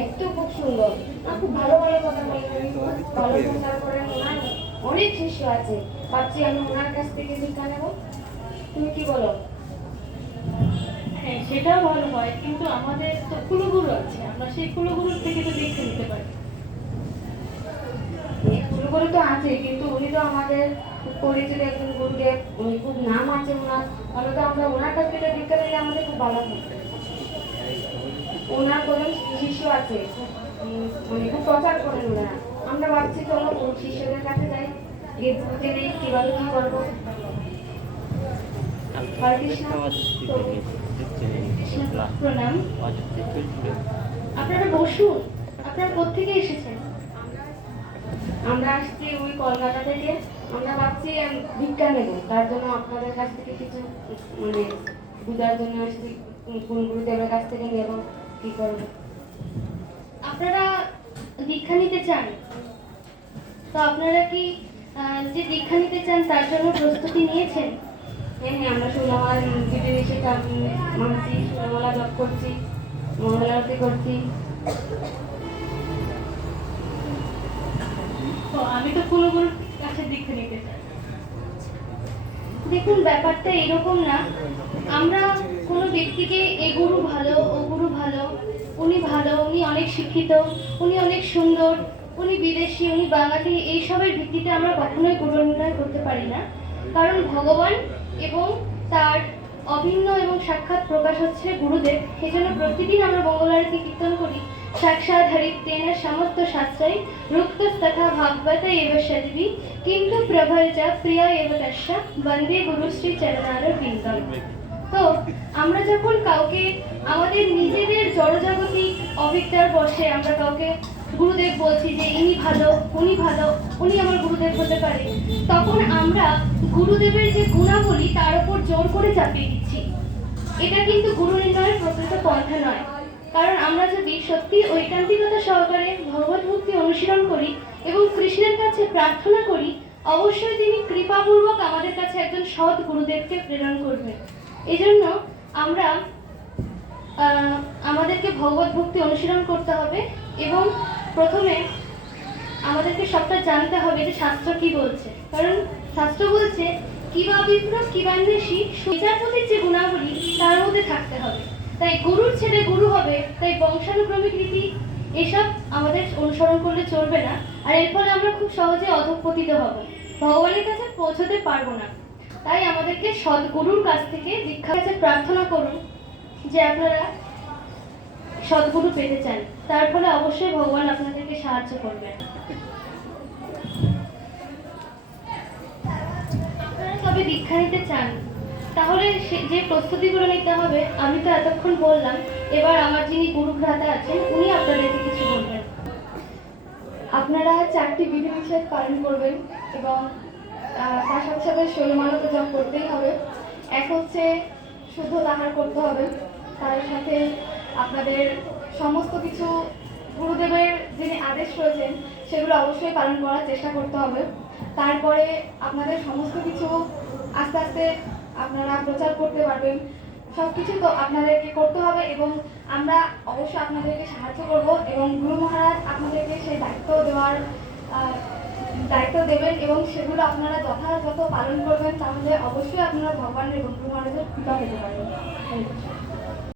দেখতেও খুব সুন্দর, খুব ভালো ভালো কথা বলেন, ভালো প্রচার করেন। ওনার অনেক শিষ্য আছে, ভাবছি আমি ওনার কাছ থেকে দীক্ষা নেব। তুমি কি বলো? হ্যাঁ, সেটাও ভালো হয়, কিন্তু আমাদের তো কুলগুরু আছে, আমরা সেই কুলগুরুর থেকে তো দেখে নিতে পারি। গুরুগুরু তো আছে, কিন্তু উনি তো আমাদের খুব পরিচিত একজন গুরুদেব, উনি খুব নাম আছে ওনার, তাহলে তো আমরা ওনার কাছ থেকে দীক্ষা নিলে আমাদের খুব ভালো হবে। ওনার কজন শিষ্য আছে, উনি খুব প্রচার করেন ওনারা। আমরা ভাবছি চলো ওই শিষ্যদের কাছে যাই, গিয়ে বুঝে নেই কিভাবে কি করবো। হরে কৃষ্ণ। প্রণাম। আপনারা বসুন। আপনারা কোত্থেকে এসেছেন? আমরা আসছি ওই কলকাতা থেকে। আমরা ভাবছি ভিক্ষা নেব, তার জন্য আপনাদের কাছ থেকে কিছু মানে বুঝার জন্য আসছি, কোন গুরুদেবের কাছ থেকে নেব, কি করবো। আপনারা দীক্ষা নিতে চান? তো আপনারা কি যে দীক্ষা নিতে চান তার জন্য প্রস্তুতি নিয়েছেন? হ্যাঁ হ্যাঁ, আমরা ষোলমালা দিতে এসে মানছি, ষোলমালা জপ করছি, মঙ্গল আরতি করছি। তো আমি তো কুলগুরুর কাছে দীক্ষা নিতে চাই। দেখুন, ব্যাপারটা এরকম না। আমরা কোনো ব্যক্তিকে এ গুরু ভালো, ও গুরু ভালো, উনি ভালো, উনি অনেক শিক্ষিত, উনি অনেক সুন্দর, উনি বিদেশি, উনি বাঙালি, এইসবের ভিত্তিতে আমরা কখনোই গুরু নির্ণয় করতে পারি না। কারণ ভগবান এবং তার অভিন্ন এবং সাক্ষাৎ প্রকাশ হচ্ছে গুরুদেব। এই জন্য প্রতিদিন আমরা মঙ্গল আরতি কীর্তন করি, সাক্ষাৎ হরিতেন সমস্ত শাস্ত্রাই রুক্তস্তথা ভাগবত এব সদ্বি কিন্তু প্রভলজা প্রিয়া এব তস্য বন্দে গুরু শ্রী চরণার বিন্দম। তো আমরা যখন কাউকে আমাদের নিজেদের জড়জাগতিক অভিজ্ঞতার বশে আমরা কাউকে গুরুদেব বলছি যে ইনি ভালো, উনি ভালো, উনি আমার গুরুদেব হতে পারে, তখন আমরা গুরুদেবের যে গুণাবলী তার উপর জোর করে চাপিয়ে দিচ্ছি। এটা কিন্তু গুরু নির্ণয়ের প্রকৃত পন্থা নয়। কারণ আমরা যদি সত্যি ঐকান্তিকতা সহকারে ভগবত ভক্তি অনুশীলন করি এবং কৃষ্ণের কাছে প্রার্থনা করি, অবশ্যই তিনি কৃপাপূর্বক আমাদের কাছে একজন সৎ গুরুদেবকে প্রেরণ করবেন। এজন্য আমরা আমাদেরকে ভগবত ভক্তি অনুশীলন করতে হবে এবং প্রথমে আমাদেরকে সবটা জানতে হবে যে শাস্ত্র কি বলছে। কারণ শাস্ত্র বলছে কিবা বিপ্র কিবান্বেষী, বিচারপতির যে গুণাবলী তার মধ্যে থাকতে হবে। তাই গুরুর ছেলে গুরু হবে, তাই বংশানুক্রমিক রীতি এসব আমাদের অনুসরণ করলে চলবে না। আর এর ফলে আমরা খুব সহজে অধঃপতিত হব, ভগবানের কাছে পৌঁছতে পারবো না। তাই আমাদেরকে সদ্গুরুর কাছ থেকে দীক্ষার কাছে প্রার্থনা করুন যে আপনারা সদ্গুরু পেতে চান, তার ফলে অবশ্যই ভগবান আপনাদেরকে সাহায্য করবেন। আপনারা তবে দীক্ষা নিতে চান, তাহলে যে প্রস্তুতিগুলো নিতে হবে আমি তো এতক্ষণ বললাম। এবার আমার যিনি গুরুভ্রাতা আছেন উনি আপনাদেরকে কিছু বলবেন। আপনারা 4টি বিধিনিষেধ পালন করবেন এবং তার সাথে সাথে ষোলমালা তো জপ করতেই হবে। এক হচ্ছে শুদ্ধ আহার করতে হবে, তার সাথে আপনাদের সমস্ত কিছু গুরুদেবের যিনি আদেশ রয়েছেন সেগুলো অবশ্যই পালন করার চেষ্টা করতে হবে। তারপরে আপনাদের সমস্ত কিছু আস্তে আস্তে আপনারা প্রচার করতে পারবেন। সব কিছু তো আপনাদেরকে করতে হবে এবং আমরা অবশ্যই আপনাদেরকে সাহায্য করব এবং গুরু মহারাজ আপনাদেরকে সেই দায়িত্ব দেবেন এবং সেগুলো আপনারা যথাযথ পালন করবেন, তাহলে অবশ্যই আপনারা ভগবানের এবং গুরু মহারাজের কৃপা পেতে পারবেন।